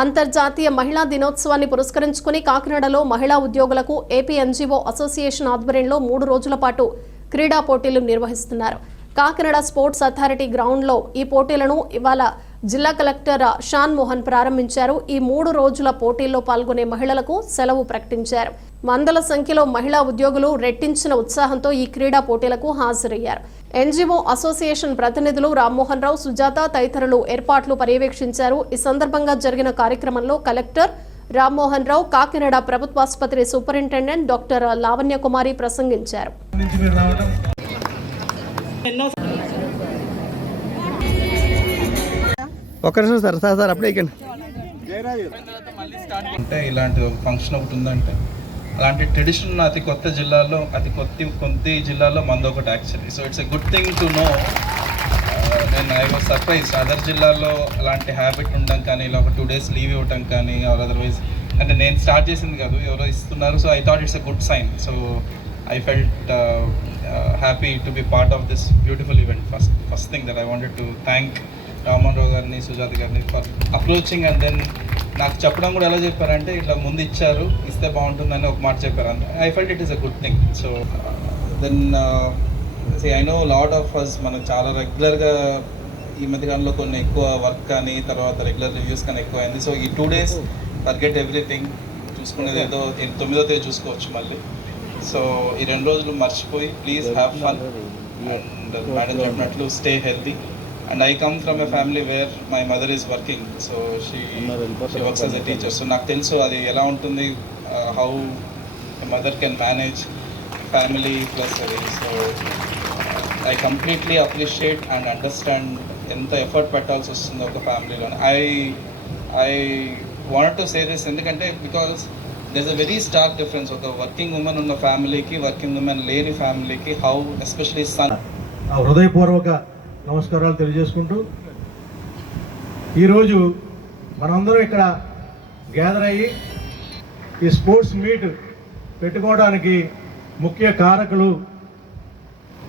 అంతర్జాతీయ మహిళా దినోత్సవాన్ని పురస్కరించుకుని కాకినాడలో మహిళా ఉద్యోగులకు ఏపీ ఎన్జీఓ అసోసియేషన్ ఆధ్వర్యంలో మూడు రోజుల పాటు క్రీడా పోటీలు నిర్వహిస్తున్నారు. కాకినాడ స్పోర్ట్స్ అథారిటీ గ్రౌండ్లో ఈ పోటీలను ఇవాళ జిల్లా కలెక్టర్ షాన్ మోహన్ ప్రారంభించారు. ఈ మూడు రోజుల పోటీల్లో పాల్గొనే మహిళలకు సెలవు ప్రకటించారు. వందల సంఖ్యలో మహిళా ఉద్యోగులు రెట్టించిన ఉత్సాహంతో ఈ క్రీడా పోటీలకు హాజరయ్యారు. ఎన్జీఓ అసోసియేషన్ ప్రతినిధులు రామ్మోహన్ రావు సుజాత తదితరులు ఏర్పాట్లు పర్యవేక్షించారు. ఈ సందర్భంగా జరిగిన కార్యక్రమంలో కలెక్టర్ రామ్మోహన్ రావు కాకినాడ ప్రభుత్వాసుపత్రి సూపరింటెండెంట్ డాక్టర్ లావణ్య కుమారి ప్రసంగించారు. ఒక నిమిషం సార్ సార్ సార్ అప్పుడే ఎక్కండి. అంటే ఇలాంటి ఒక ఫంక్షన్ ఒకటి ఉందంటే అలాంటి ట్రెడిషన్ అతి కొత్త జిల్లాలో అతి కొత్త కొద్ది జిల్లాలో మంది ఒకటి actually so it's a good thing to know నేను ఐ వాజ్ సర్ప్రైజ్ అదర్ జిల్లాలో అలాంటి హ్యాబిట్ ఉండడం కానీ ఇలా ఒక టూ డేస్ లీవ్ ఇవ్వటం కానీ ఆర్ అదర్వైజ్ అంటే నేను స్టార్ట్ చేసింది కాదు ఎవరో ఇస్తున్నారు. So I thought it's a good sign so I felt happy to be part of this beautiful event first first thing that I wanted to thank Raman Rao గారిని సుజాత గారిని for approaching and then నాకు చెప్పడం కూడా ఎలా చెప్పారంటే ఇట్లా ముందు ఇచ్చారు ఇస్తే బాగుంటుందని ఒక మాట చెప్పారు. I felt it is a good thing so then I know lot of us మనం చాలా రెగ్యులర్గా ఈ మధ్యకాలంలో కొన్ని ఎక్కువ వర్క్ కానీ తర్వాత రెగ్యులర్ రివ్యూస్ కానీ ఎక్కువ అయింది సో ఈ టూ డేస్ ఫర్గెట్ ఎవ్రీథింగ్ చూసుకునేది ఏదో తొమ్మిదో తేదీ చూసుకోవచ్చు మళ్ళీ. సో ఈ రెండు రోజులు మర్చిపోయి please have fun and madam చెప్పినట్లు stay healthy and I come from a family where my mother is working so she she works as a teacher so నాకు తెలుసు అది ఎలా ఉంటుంది how mother can manage family plus అది so I completely appreciate and understand ఎంత effort పెట్టాల్సి వస్తుందో ఒక ఫ్యామిలీలో I I want to say this ఎందుకంటే because there a very stark difference ఒక వర్కింగ్ ఉమెన్ ఉన్న ఫ్యామిలీకి వర్కింగ్ ఉమెన్ లేని ఫ్యామిలీకి హౌ ఎస్పెషలీ సన్ హృదయపూర్వక నమస్కారాలు తెలియజేసుకుంటూ ఈరోజు మనందరం ఇక్కడ గ్యాదర్ అయ్యి ఈ స్పోర్ట్స్ మీట్ పెట్టుకోవడానికి ముఖ్య కారకులు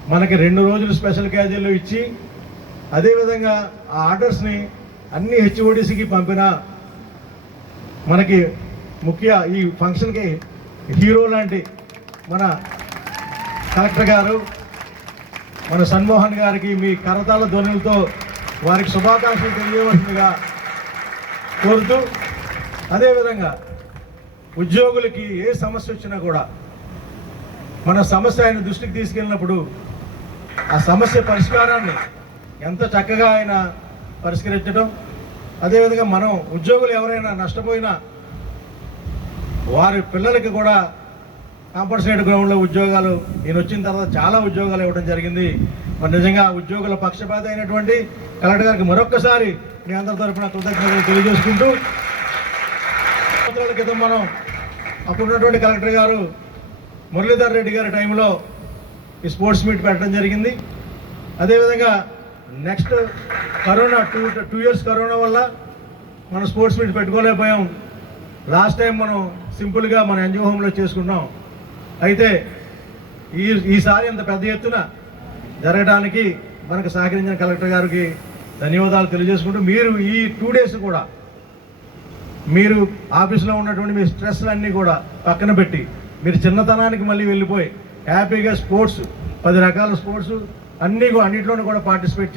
మనకి రెండు రోజులు స్పెషల్ క్యాజువల్ ఇచ్చి అదేవిధంగా ఆ ఆర్డర్స్ని అన్ని హెచ్ఓడిసికి పంపిన మనకి ముఖ్య ఈ ఫంక్షన్కి హీరో లాంటి మన కలెక్టర్ గారు మన సన్మోహన్ గారికి మీ కరతాల ధ్వనులతో వారికి శుభాకాంక్షలు తెలియవలసిందిగా కోరుతూ అదేవిధంగా ఉద్యోగులకి ఏ సమస్య వచ్చినా కూడా మన సమస్య ఆయన దృష్టికి తీసుకెళ్ళినప్పుడు ఆ సమస్య పరిష్కారాన్ని ఎంత చక్కగా ఆయన పరిష్కరించడం అదేవిధంగా మనం ఉద్యోగులు ఎవరైనా నష్టపోయినా వారి పిల్లలకి కూడా కాంపన్సేట్ గ్రౌండ్లో ఉద్యోగాలు నేను వచ్చిన తర్వాత చాలా ఉద్యోగాలు ఇవ్వడం జరిగింది. మరి నిజంగా ఉద్యోగుల పక్షపాత అయినటువంటి కలెక్టర్ గారికి మరొక్కసారి మీ అందరి తరఫున కృతజ్ఞతలు తెలియజేసుకుంటూ సంవత్సరాల క్రితం మనం అప్పుడున్నటువంటి కలెక్టర్ గారు మురళీధర్ రెడ్డి గారి టైంలో ఈ స్పోర్ట్స్ మీట్ పెట్టడం జరిగింది. అదేవిధంగా next corona two two years corona వల్ల మనం స్పోర్ట్స్ మీట్ పెట్టుకోలేకపోయాం. లాస్ట్ టైం మనం సింపుల్గా మన ఎన్జిఓ హోమ్లో చేసుకున్నాం. అయితే ఈ ఈసారి ఇంత పెద్ద ఎత్తున జరగడానికి మనకు సహకరించిన కలెక్టర్ గారికి ధన్యవాదాలు తెలియజేసుకుంటూ మీరు ఈ టూ డేస్ కూడా మీరు ఆఫీస్లో ఉన్నటువంటి మీ స్ట్రెస్లన్నీ కూడా పక్కన పెట్టి మీరు చిన్నతనానికి మళ్ళీ వెళ్ళిపోయి హ్యాపీగా స్పోర్ట్స్ పది రకాల స్పోర్ట్స్ అన్నీ కూడా అన్నింటిలోనూ కూడా పార్టిసిపేట్